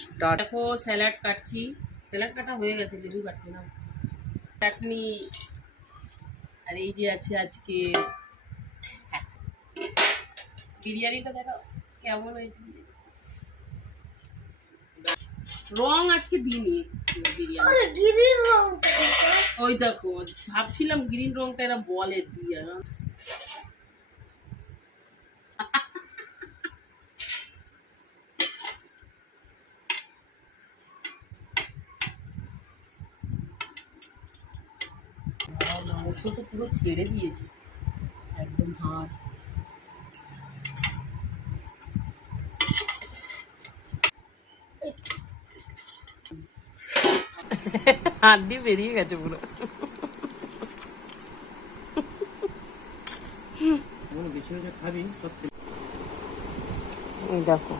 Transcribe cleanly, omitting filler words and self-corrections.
Start. দেখো salad কাটছি, salad কাটা হয়ে গেছে, লেবু কাটছি না। চাটনি, আর এই যে আছে আজকে বিরিয়ানিটা দেখো কেমন হয়েছে। রং আজকে দিইনি বিরিয়ানি। ওই দেখো ভাবছিলাম গ্রিন রংটা এরা বলে দিয়ে মাংস তো পুরো ছেড়ে দিয়েছে একদম হাড়। হাত দিয়ে বেরিয়ে গেছে পুরো। দেখো